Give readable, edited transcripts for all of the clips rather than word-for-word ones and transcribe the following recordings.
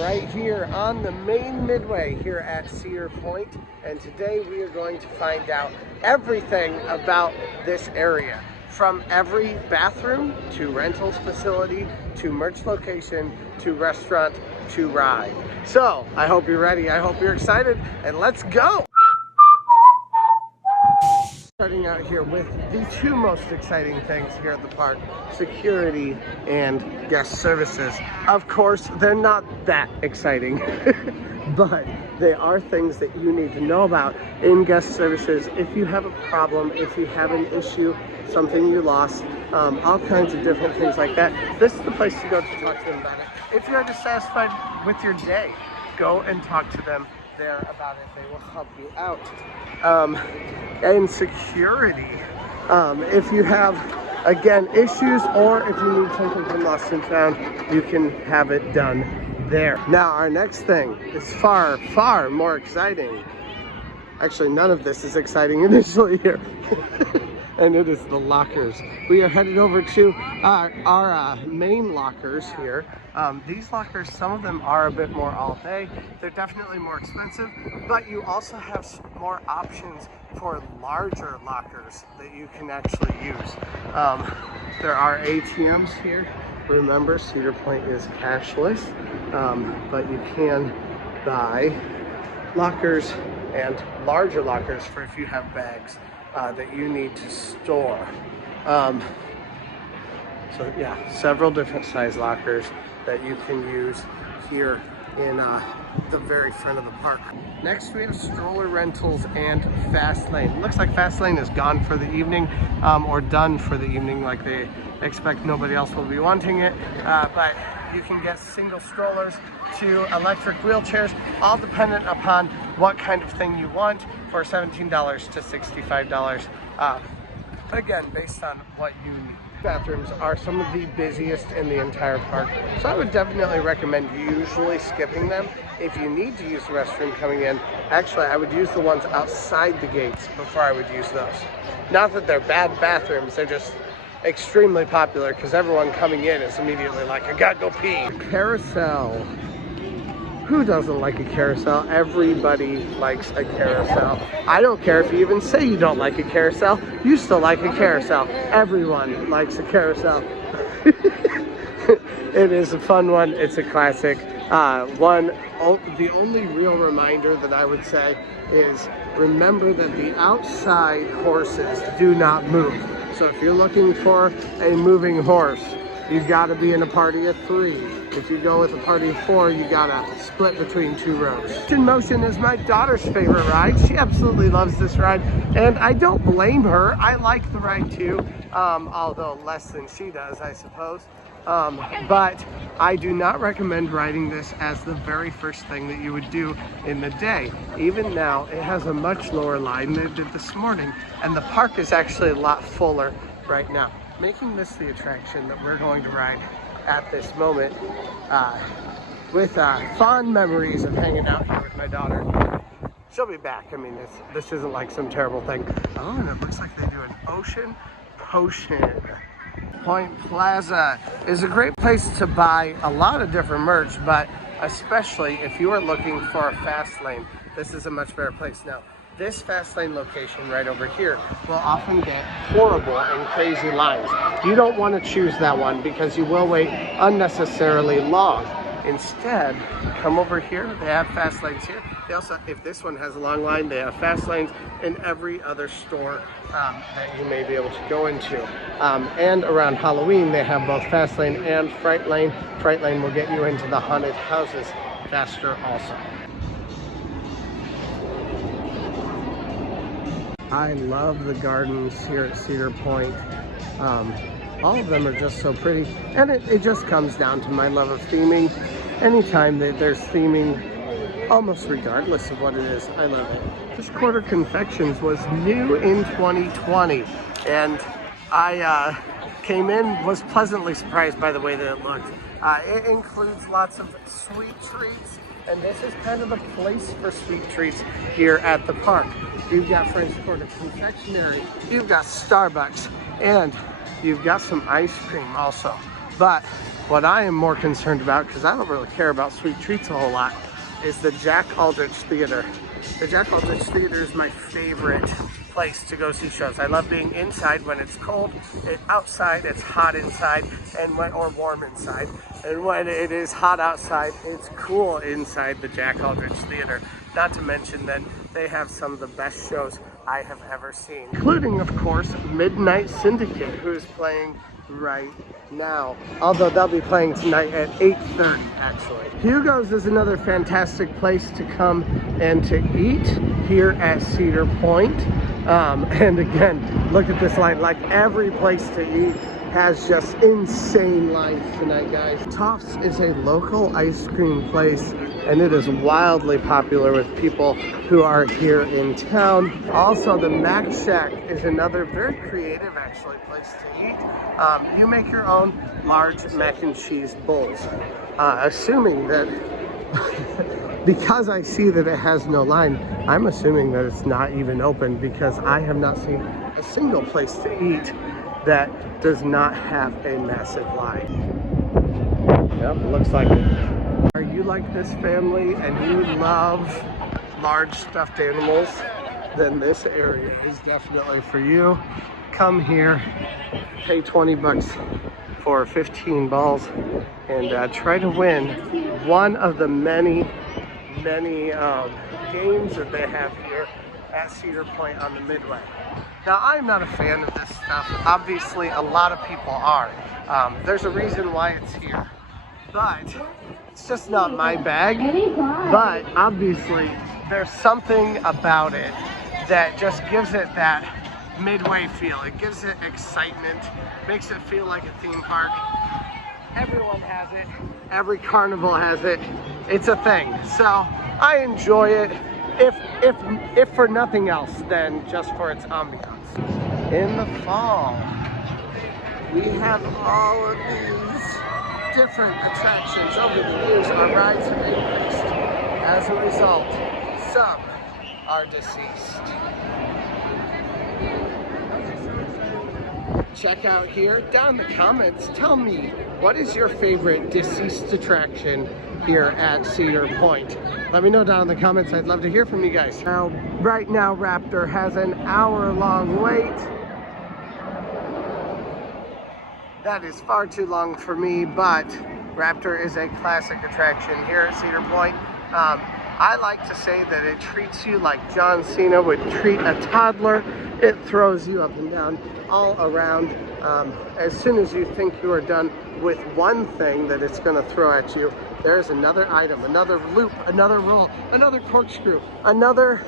right here on the Main Midway here at Cedar Point, and today we are going to find out everything about this area, from every bathroom to rentals facility to merch location to restaurant to ride. So I hope you're ready, I hope you're excited, and let's go! Starting out here with the two most exciting things here at the park: security and guest services. Of course, they're not that exciting, but they are things that you need to know about in guest services. If you have a problem, if you have an issue, something you lost, all kinds of different things like that, this is the place to go to talk to them about it. If you're dissatisfied with your day, go and talk to them there about it. They will help you out. And security, if you have, again, issues, or if you need something from lost and found, you can have it done there. Now our next thing is far, far more exciting. Actually, none of this is exciting initially here. And it is the lockers. We are headed over to our main lockers here. These lockers, some of them are a bit more all day. They're definitely more expensive, but you also have more options for larger lockers that you can actually use. There are ATMs here. Remember, Cedar Point is cashless, but you can buy lockers and larger lockers for if you have bags that you need to store. So yeah, several different size lockers that you can use here in the very front of the park. Next we have stroller rentals and fast lane. Looks like fast lane is gone for the evening, or done for the evening, like they expect nobody else will be wanting it, but you can get single strollers to electric wheelchairs, all dependent upon what kind of thing you want, for $17 to $65. Again, based on what you need. Bathrooms are some of the busiest in the entire park, so I would definitely recommend usually skipping them. If you need to use the restroom coming in, actually I would use the ones outside the gates before I would use those. Not that they're bad bathrooms, they're just extremely popular because everyone coming in is immediately like, I gotta go pee. Carousel. Who doesn't like a carousel? Everybody likes a carousel. I don't care if you even say you don't like a carousel, you still like a carousel. Everyone likes a carousel. It is a fun one, it's a classic. The only real reminder that I would say is remember that the outside horses do not move. So if you're looking for a moving horse, you've got to be in a party of 3. If you go with a party of 4, you gotta split between 2 rows. In Motion is my daughter's favorite ride. She absolutely loves this ride, and I don't blame her. I like the ride too, although less than she does, I suppose. But I do not recommend riding this as the very first thing that you would do in the day. Even now, it has a much lower line than it did this morning, and the park is actually a lot fuller right now, making this the attraction that we're going to ride at this moment, with fond memories of hanging out here with my daughter. She'll be back. I mean, this isn't like some terrible thing. Oh, and it looks like they do an ocean potion. Point Plaza is a great place to buy a lot of different merch, but especially if you are looking for a fast lane, this is a much better place. Now, this fast lane location right over here will often get horrible and crazy lines. You don't want to choose that one because you will wait unnecessarily long. Instead, come over here. They have fast lanes here. They also, if this one has a long line, they have fast lanes in every other store that you may be able to go into. And around Halloween, they have both fast lane and fright lane. Fright lane will get you into the haunted houses faster also. I love the gardens here at Cedar Point. All of them are just so pretty, and it just comes down to my love of theming. Anytime that there's theming, almost regardless of what it is, I love it. This Quarter Confections was new in 2020, and I came in, was pleasantly surprised by the way that it looked. It includes lots of sweet treats, and this is kind of a place for sweet treats here at the park. You've got French Quarter Confectionery, you've got Starbucks, and you've got some ice cream also. But what I am more concerned about, because I don't really care about sweet treats a whole lot, is the Jack Aldrich Theater. The Jack Aldrich Theater is my favorite place to go see shows. I love being inside when it's cold, outside it's hot inside, or warm inside. And when it is hot outside, it's cool inside the Jack Aldrich Theater. Not to mention that they have some of the best shows I have ever seen, including, of course, Midnight Syndicate, who is playing right now. Although they'll be playing tonight at 8:30, actually. Hugo's is another fantastic place to come and to eat here at Cedar Point. And again, look at this line. Like, every place to eat has just insane lines tonight, guys. Toff's is a local ice cream place, and it is wildly popular with people who are here in town. Also, the Mac Shack is another very creative, actually, place to eat. You make your own large mac and cheese bowls, assuming that because I see that it has no line, I'm assuming that it's not even open, because I have not seen a single place to eat that does not have a massive line. Yep, looks like it. Are you like this family and you love large stuffed animals? Then this area is definitely for you. Come here, pay 20 bucks for 15 balls, and try to win one of the many games that they have here at Cedar Point on the Midway. Now, I'm not a fan of this stuff. Obviously, a lot of people are. There's a reason why it's here, but it's just not my bag. But obviously, there's something about it that just gives it that Midway feel. It gives it excitement, makes it feel like a theme park. Everyone has it. Every carnival has it. It's a thing. So I enjoy it, if for nothing else than just for its ambiance. In the fall, we have all of these different attractions. Over the years, our rides have increased. As a result, some are deceased. Check out here, down in the comments, tell me, what is your favorite deceased attraction here at Cedar Point? Let me know down in the comments. I'd love to hear from you guys. Now, right now, Raptor has an hour-long wait. That is far too long for me, but Raptor is a classic attraction here at Cedar Point. I like to say that it treats you like John Cena would treat a toddler. It throws you up and down all around. As soon as you think you are done with one thing that it's going to throw at you, there's another item, another loop, another roll, another corkscrew, another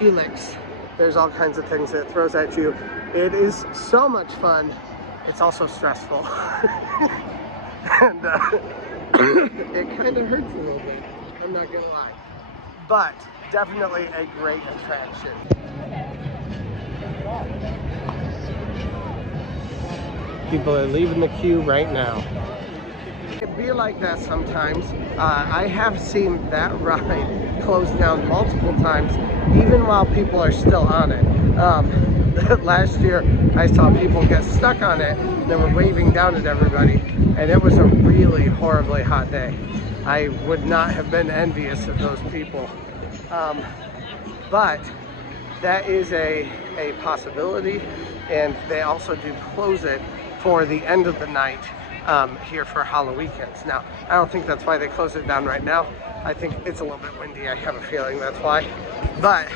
helix. There's all kinds of things that it throws at you. It is so much fun. It's also stressful. And it kind of hurts a little bit, I'm not going to lie. But definitely a great attraction. People are leaving the queue right now. It be like that sometimes. I have seen that ride close down multiple times, even while people are still on it. Last year, I saw people get stuck on it. They were waving down at everybody, and it was a really horribly hot day. I would not have been envious of those people. But that is a possibility, and they also do close it for the end of the night here for Halloween weekends. Now, I don't think that's why they close it down right now. I think it's a little bit windy. I have a feeling that's why. But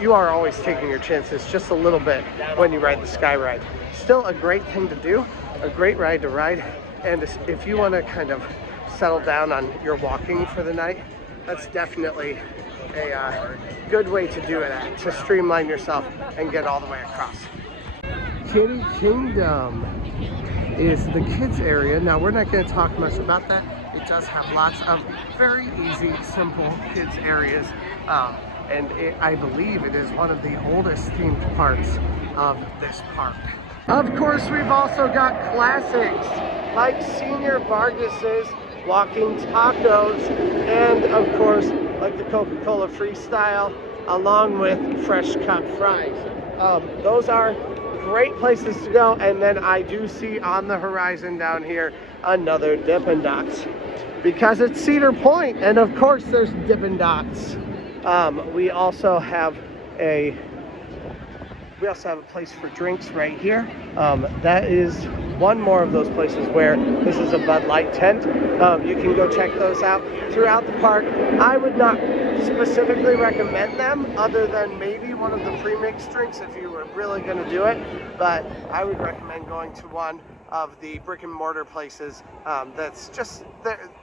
you are always taking your chances just a little bit when you ride the Sky Ride. Still a great thing to do, a great ride to ride. And if you want to kind of settle down on your walking for the night, that's definitely a good way to do it to streamline yourself and get all the way across. Kitty Kingdom is the kids area. Now, we're not going to talk much about that. It does have lots of very easy, simple kids areas. And I believe it is one of the oldest themed parts of this park. Of course, we've also got classics like Senior Vargas's Walking Tacos, and of course, like the Coca-Cola Freestyle, along with fresh cut fries. Those are great places to go. And then I do see on the horizon down here another Dippin' Dots, because it's Cedar Point, and of course there's Dippin' Dots. We also have a place for drinks right here. That is one more of those places where this is a Bud Light tent. You can go check those out throughout the park. I would not specifically recommend them, other than maybe one of the pre-mixed drinks if you were really going to do it. But I would recommend going to one of the brick and mortar places that's just,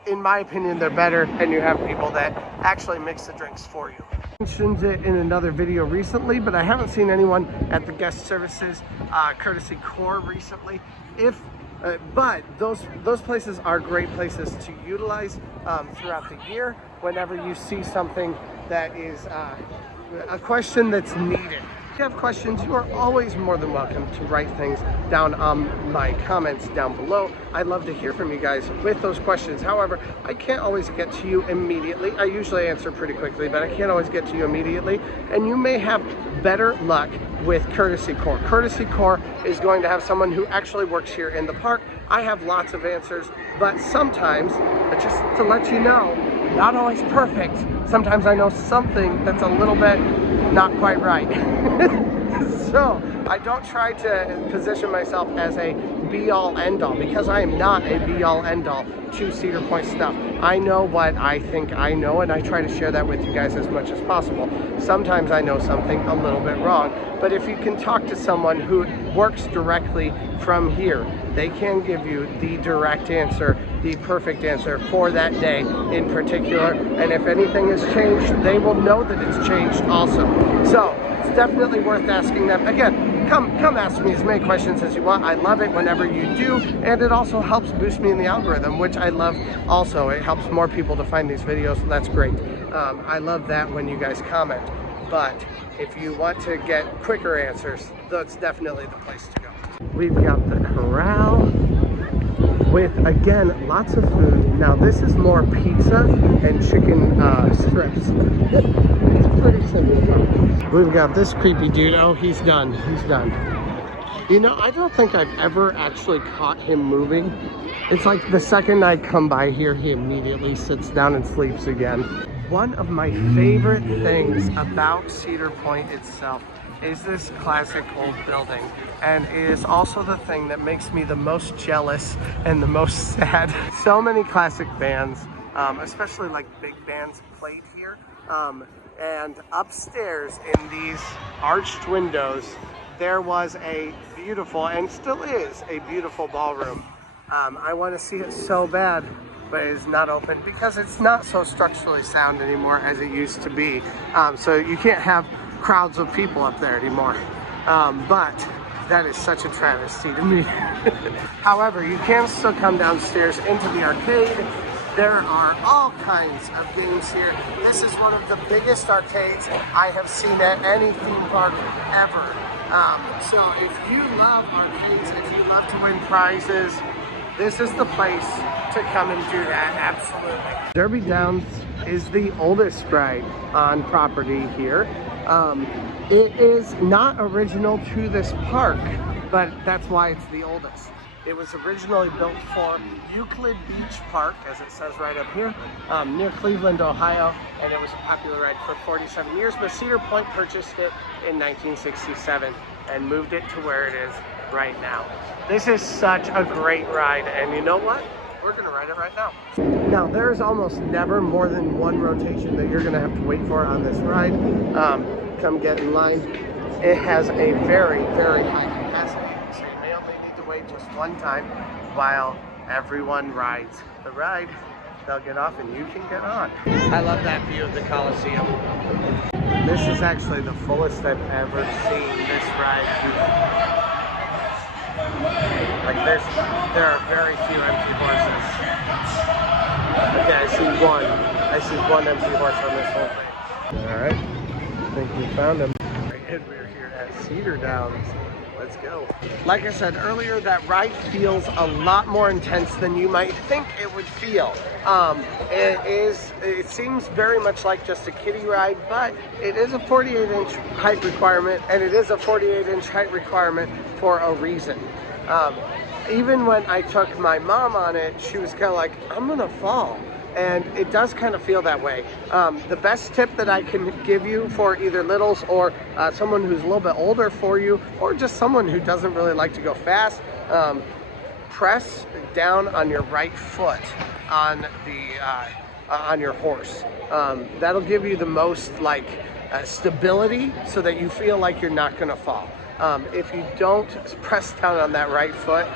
in my opinion, they're better, and you have people that actually mix the drinks for you. I mentioned it in another video recently, but I haven't seen anyone at the guest services courtesy core recently. But those places are great places to utilize throughout the year whenever you see something that is a question that's needed. If you have questions, you are always more than welcome to write things down on my comments down below. I'd love to hear from you guys with those questions. However, I can't always get to you immediately. I usually answer pretty quickly, but I can't always get to you immediately. And you may have better luck with Courtesy Core. Courtesy Core is going to have someone who actually works here in the park. I have lots of answers, but sometimes, just to let you know, not always perfect. Sometimes I know something that's a little bit not quite right. So I don't try to position myself as a be-all end-all, because I am not a be-all end-all to Cedar Point stuff. I know what I think I know, and I try to share that with you guys as much as possible. Sometimes I know something a little bit wrong, but if you can talk to someone who works directly from here, they can give you the direct answer, the perfect answer for that day in particular. And if anything has changed, they will know that it's changed also. So it's definitely worth asking them. Again, come ask me as many questions as you want. I love it whenever you do, and it also helps boost me in the algorithm, which I love also. It helps more people to find these videos, so that's great. I love that when you guys comment. But if you want to get quicker answers, that's definitely the place to go. We've got the corral with, again, lots of food. Now this is more pizza and chicken strips. It's pretty simple. We've got this creepy dude. Oh, he's done. He's done. You know, I don't think I've ever actually caught him moving. It's like the second I come by here, he immediately sits down and sleeps again. One of my favorite things about Cedar Point itself is this classic old building, and it is also the thing that makes me the most jealous and the most sad. So many classic bands, especially like big bands, played here, and upstairs in these arched windows there was a beautiful, and still is a beautiful, ballroom. I want to see it so bad, but it's not open because it's not so structurally sound anymore as it used to be. So you can't have crowds of people up there anymore. But that is such a travesty to me. However, you can still come downstairs into the arcade. There are all kinds of games here. This is one of the biggest arcades I have seen at any theme park ever. So if you love arcades, if you love to win prizes, this is the place to come and do that, absolutely. Derby Downs is the oldest ride on property here. It is not original to this park, but that's why it's the oldest. It was originally built for Euclid Beach Park, as it says right up here, near Cleveland, Ohio, and it was a popular ride for 47 years, but Cedar Point purchased it in 1967 and moved it to where it is right now. This is such a great ride, and you know what? We're gonna ride it right now. Now, there's almost never more than one rotation that you're gonna have to wait for on this ride. Come get in line. It has a very, very high capacity, so you may only need to wait just one time while everyone rides the ride. They'll get off and you can get on. I love that view of the Coliseum. This is actually the fullest I've ever seen this ride. Like there are very few empty horses. Okay, I see one empty horse on this whole thing. All right, I think we found him. And we're here at Cedar Downs. Let's go. Like I said earlier, that ride feels a lot more intense than you might think it would feel. It seems very much like just a kiddie ride, but it is a 48-inch height requirement, and it is a 48-inch height requirement for a reason. Even when I took my mom on it, she was kind of like, I'm gonna fall. And it does kind of feel that way. The best tip that I can give you for either littles or someone who's a little bit older for you, or just someone who doesn't really like to go fast, press down on your right foot on your horse. That'll give you the most stability so that you feel like you're not gonna fall. If you don't press down on that right foot,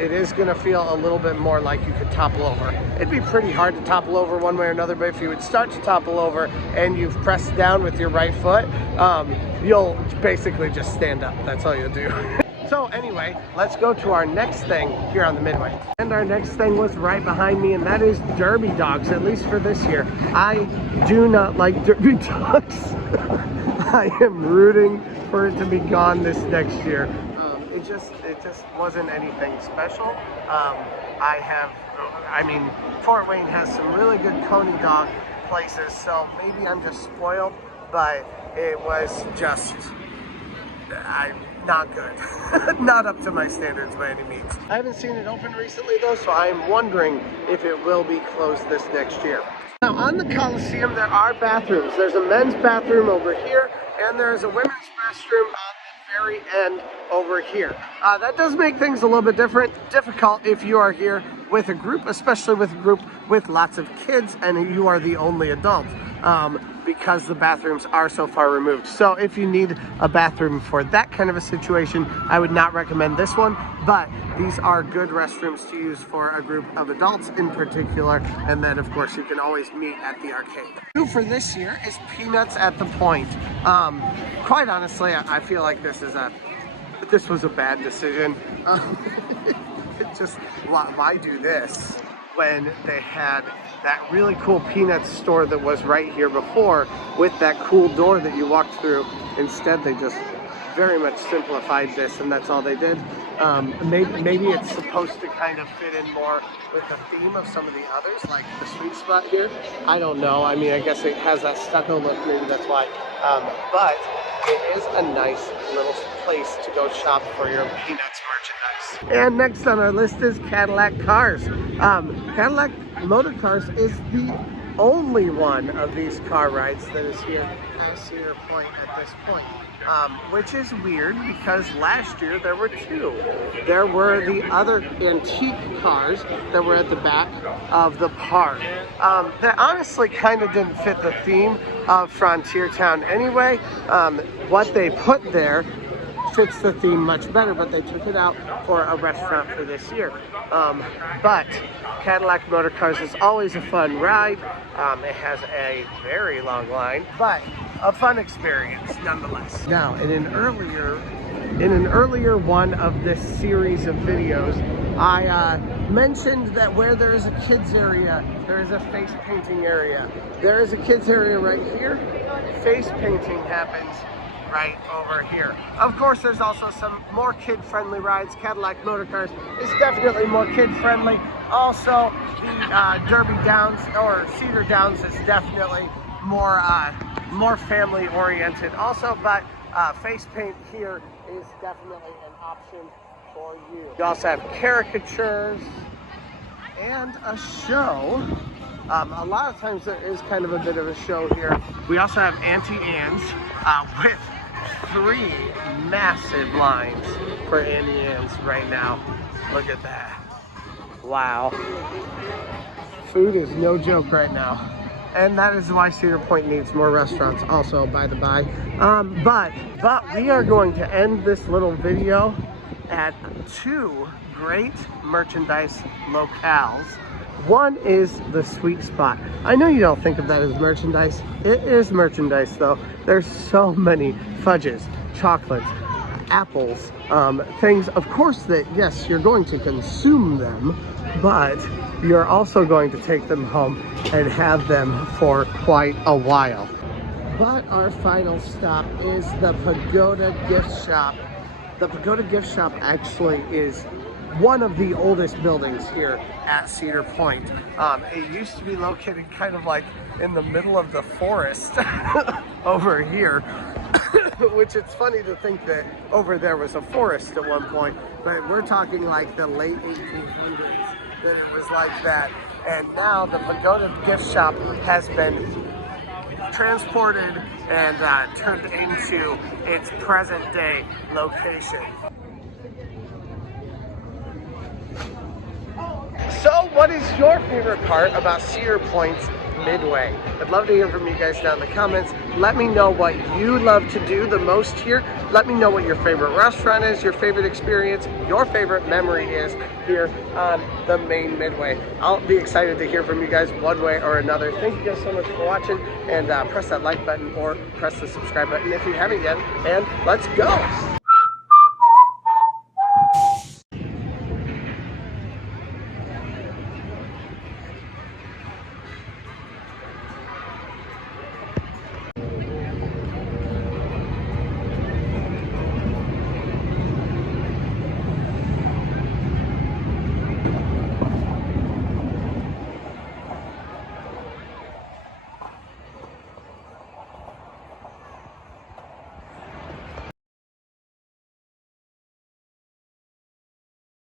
it is going to feel a little bit more like you could topple over. It'd be pretty hard to topple over one way or another, but if you would start to topple over and you've pressed down with your right foot, you'll basically just stand up. That's all you'll do. So anyway, let's go to our next thing here on the Midway. And our next thing was right behind me, and that is Derby dogs, at least for this year. I do not like Derby dogs. I am rooting for it to be gone this next year. It just wasn't anything special. Fort Wayne has some really good coney dog places, so maybe I'm just spoiled, but it was just, not good. Not up to my standards by any means. I haven't seen it open recently though, so I'm wondering if it will be closed this next year. Now on the Coliseum there are bathrooms. There's a men's bathroom over here, and there's a women's restroom on the very end over here. That does make things a little bit difficult if you are here with a group, especially with a group with lots of kids and you are the only adult, because the bathrooms are so far removed. So if you need a bathroom for that kind of a situation, I would not recommend this one, but these are good restrooms to use for a group of adults in particular, and then of course you can always meet at the arcade. New for this year is Peanuts at the Point. Quite honestly, I feel like this was a bad decision. Why do this when they had that really cool Peanuts store that was right here before with that cool door that you walked through? Instead, they just very much simplified this, and that's all they did. Maybe it's supposed to kind of fit in more with the theme of some of the others, like the sweet spot here. I don't know. I mean, I guess it has that stucco look, maybe that's why. But it is a nice little place to go shop for your Peanuts merchandise. And next on our list is Cadillac Cars. Cadillac Motor Cars is the only one of these car rides that is here at Cedar Point at this point. Which is weird because last year there were two. There were the other antique cars that were at the back of the park that honestly kind of didn't fit the theme of Frontier Town anyway. What they put there fits the theme much better, but they took it out for a restaurant for this year. But Cadillac Motor Cars is always a fun ride. It has a very long line, but a fun experience nonetheless. Now, in an earlier one of this series of videos, I mentioned that where there is a kids area, there is a face painting area. There is a kids area right here. Face painting happens right over here. Of course, there's also some more kid-friendly rides. Cadillac Motor Cars is definitely more kid-friendly. Also, the Derby Downs or Cedar Downs is definitely more family-oriented. Also, but face paint here is definitely an option for you. You also have caricatures and a show. A lot of times there is kind of a bit of a show here. We also have Auntie Anne's with 3 massive lines for Auntie Anne's right now. Look at that. Wow. Food is no joke right now. And that is why Cedar Point needs more restaurants also, by the by. But we are going to end this little video at 2 great merchandise locales. One is the Sweet Spot. I know you don't think of that as merchandise. It is merchandise though. There's so many fudges, chocolates, apples, things, of course, that yes, you're going to consume them, but you're also going to take them home and have them for quite a while. But our final stop is the Pagoda Gift Shop. The Pagoda Gift Shop actually is one of the oldest buildings here at Cedar Point. It used to be located kind of like in the middle of the forest over here, which it's funny to think that over there was a forest at one point, but we're talking like the late 1800s that it was like that. And now the Pagoda Gift Shop has been transported and turned into its present day location. So what is your favorite part about Cedar Point's Midway? I'd love to hear from you guys down in the comments. Let me know what you love to do the most here. Let me know what your favorite restaurant is, your favorite experience, your favorite memory is here on the Main Midway. I'll be excited to hear from you guys one way or another. Thank you guys so much for watching, and press that like button or press the subscribe button if you haven't yet, and let's go.